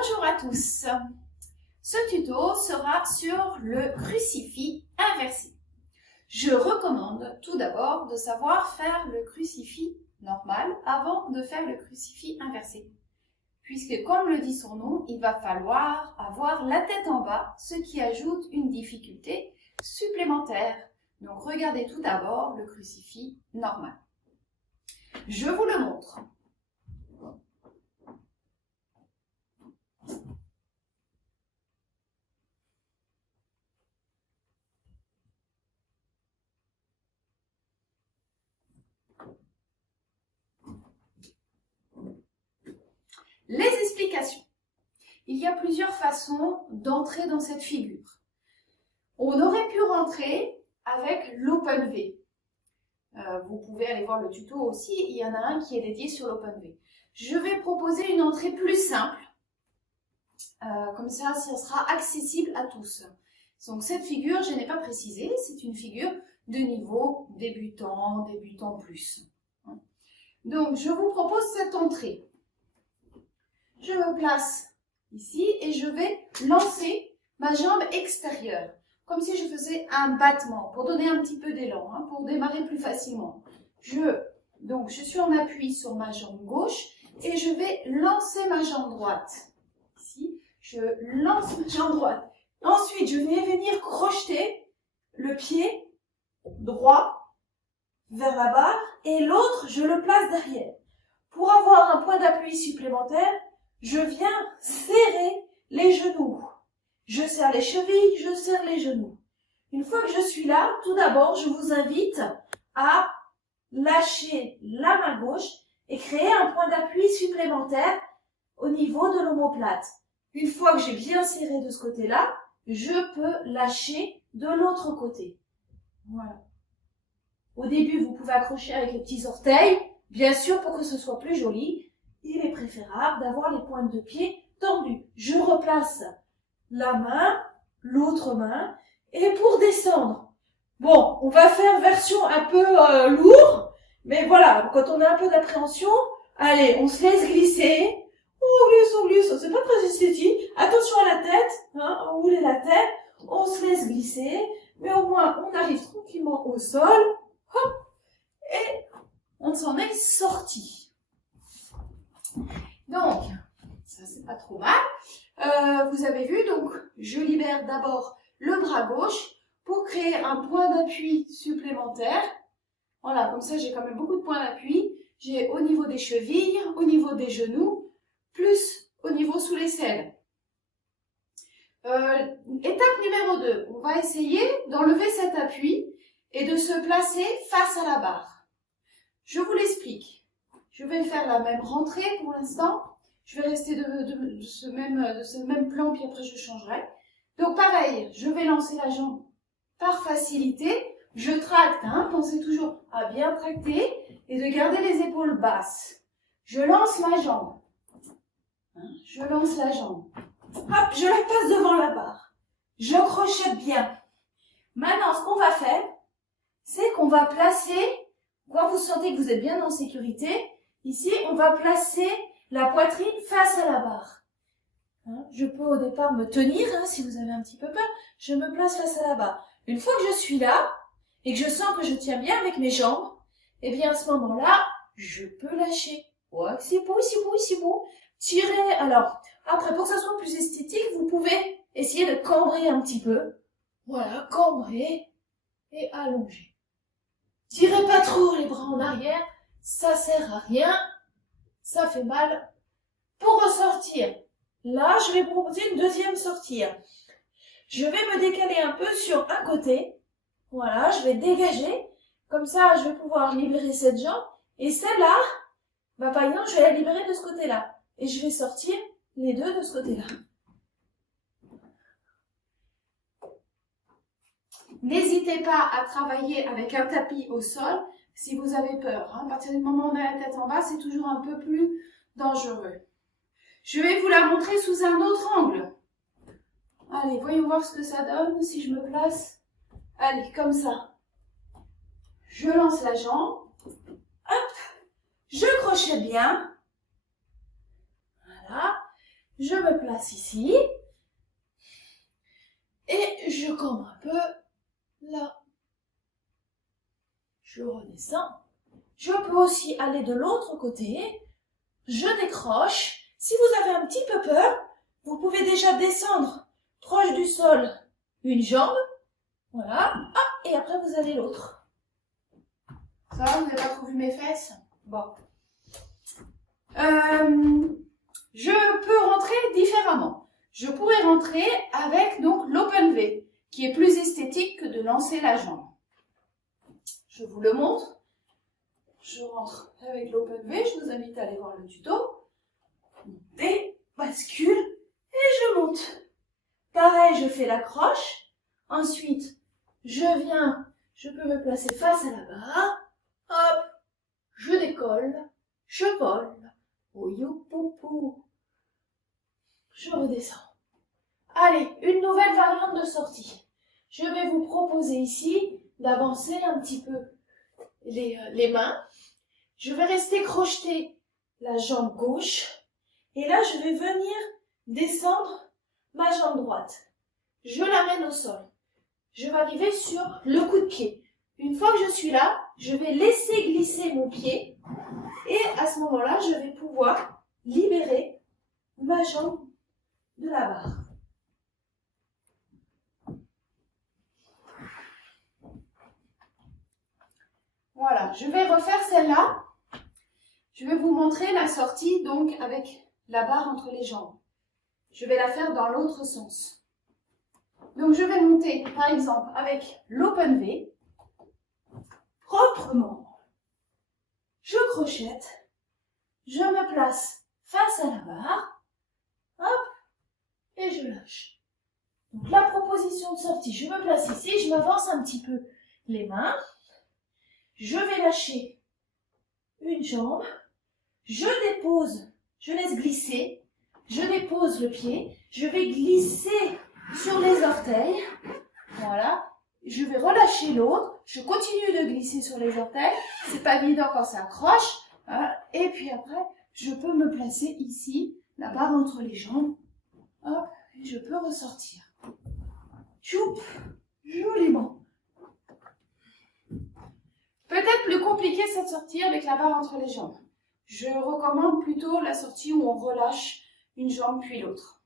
Bonjour à tous. Ce tuto sera sur le crucifix inversé. Je recommande tout d'abord de savoir faire le crucifix normal avant de faire le crucifix inversé. Puisque comme le dit son nom, il va falloir avoir la tête en bas, ce qui ajoute une difficulté supplémentaire. Donc regardez tout d'abord le crucifix normal. Je vous le montre. Les explications. Il y a plusieurs façons d'entrer dans cette figure. On aurait pu rentrer avec l'Open V. Vous pouvez aller voir le tuto aussi, il y en a un qui est dédié sur l'Open V. Je vais proposer une entrée plus simple, comme ça sera accessible à tous. Donc cette figure, je n'ai pas précisé, c'est une figure de niveau débutant, débutant plus. Donc je vous propose cette entrée. Je me place ici et je vais lancer ma jambe extérieure, comme si je faisais un battement, pour donner un petit peu d'élan, pour démarrer plus facilement. Donc je suis en appui sur ma jambe gauche et je vais lancer ma jambe droite. Ici, je lance ma jambe droite. Ensuite, je vais venir crocheter le pied droit vers la barre et l'autre, je le place derrière. Pour avoir un point d'appui supplémentaire, je viens serrer les genoux. Je serre les chevilles, je serre les genoux. Une fois que je suis là, tout d'abord, je vous invite à lâcher la main gauche et créer un point d'appui supplémentaire au niveau de l'omoplate. Une fois que j'ai bien serré de ce côté-là, je peux lâcher de l'autre côté. Voilà. Au début, vous pouvez accrocher avec les petits orteils. Bien sûr, pour que ce soit plus joli, il est préférable d'avoir les pointes de pied tendues. Je replace la main, l'autre main, et pour descendre. Bon, on va faire version un peu lourd, mais voilà, quand on a un peu d'appréhension, allez, on se laisse glisser. On glisse, c'est pas très esthétique. Attention à la tête, rouler la tête, on se laisse glisser, mais au moins on arrive tranquillement au sol, hop, et on s'en est sorti. Donc, ça c'est pas trop mal. Vous avez vu, donc je libère d'abord le bras gauche pour créer un point d'appui supplémentaire. Voilà, comme ça j'ai quand même beaucoup de points d'appui. J'ai au niveau des chevilles, au niveau des genoux, plus au niveau sous l'aisselle. Étape numéro 2, on va essayer d'enlever cet appui et de se placer face à la barre. Je vous l'explique. Je vais faire la même rentrée pour l'instant. Je vais rester de ce même plan, puis après je changerai. Donc pareil, je vais lancer la jambe par facilité. Je tracte, pensez toujours à bien tracter et de garder les épaules basses. Je lance ma jambe. Je lance la jambe. Hop, je la passe devant la barre. Je crochette bien. Maintenant, ce qu'on va faire, c'est qu'on va placer, quand vous sentez que vous êtes bien en sécurité, ici, on va placer la poitrine face à la barre. Je peux au départ me tenir, si vous avez un petit peu peur, je me place face à la barre. Une fois que je suis là, et que je sens que je tiens bien avec mes jambes, eh bien à ce moment-là, je peux lâcher. Ouais, c'est beau, c'est beau, c'est beau. Tirez, alors, après, pour que ça soit plus esthétique, vous pouvez essayer de cambrer un petit peu. Voilà, cambrer et allonger. Tirez pas trop les bras en arrière, ça sert à rien, ça fait mal. Pour ressortir, là, je vais proposer une deuxième sortie. Je vais me décaler un peu sur un côté. Voilà, je vais dégager. Comme ça, je vais pouvoir libérer cette jambe. Et celle-là, par exemple, je vais la libérer de ce côté-là. Et je vais sortir les deux de ce côté-là. N'hésitez pas à travailler avec un tapis au sol si vous avez peur. À partir du moment où on a la tête en bas, c'est toujours un peu plus dangereux. Je vais vous la montrer sous un autre angle. Allez, voyons voir ce que ça donne si je me place. Allez, comme ça. Je lance la jambe. Hop, je crochette bien. Voilà. je me place ici. Et je cambre un peu là. Je redescends. Je peux aussi aller de l'autre côté. Je décroche. Si vous avez un petit peu peur, vous pouvez déjà descendre proche du sol une jambe. Voilà. Ah, et après vous allez l'autre. Ça va, vous n'avez pas trop vu mes fesses? Bon. Je peux rentrer différemment. Je pourrais rentrer avec donc l'open V, qui est plus esthétique que de lancer la jambe. Je vous le montre. Je rentre avec l'open V, je vous invite à aller voir le tuto. Monter, bascule et je monte. Pareil, je fais la croche. Ensuite, je peux me placer face à la barre. Hop, je décolle, je vole. Ouyoupou. Je redescends. Allez, une nouvelle variante de sortie. Je vais vous proposer ici d'avancer un petit peu les mains. Je vais rester crocheter la jambe gauche. Et là, je vais venir descendre ma jambe droite. Je l'amène au sol. Je vais arriver sur le coup de pied. Une fois que je suis là, je vais laisser glisser mon pied. Et à ce moment-là, je vais pouvoir libérer ma jambe de la barre. Voilà, je vais refaire celle-là. Je vais vous montrer la sortie donc avec la barre entre les jambes. Je vais la faire dans l'autre sens. Donc je vais monter par exemple avec l'open V, proprement. Je crochette, je me place face à la barre, hop, et je lâche. Donc la proposition de sortie, je me place ici, je m'avance un petit peu les mains, je vais lâcher une jambe, je dépose, je laisse glisser, je dépose le pied, je vais glisser sur les orteils, voilà, je vais relâcher l'autre, je continue de glisser sur les orteils, c'est pas évident quand ça accroche, voilà. Et puis après, je peux me placer ici, la barre entre les jambes, hop, et je peux ressortir. Choup, joliment. Peut-être plus compliqué cette sortie avec la barre entre les jambes. Je recommande plutôt la sortie où on relâche une jambe puis l'autre.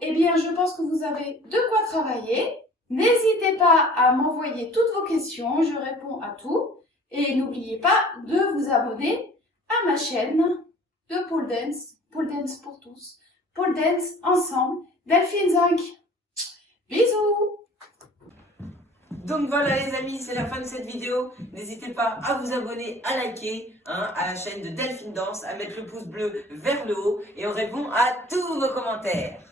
Eh bien, je pense que vous avez de quoi travailler. N'hésitez pas à m'envoyer toutes vos questions, je réponds à tout. Et n'oubliez pas de vous abonner à ma chaîne de pole dance pour tous, pole dance ensemble, Delphine Zinc. Bisous! Donc voilà les amis, c'est la fin de cette vidéo. N'hésitez pas à vous abonner, à liker à la chaîne de Delphine Danse, à mettre le pouce bleu vers le haut et on répond à tous vos commentaires.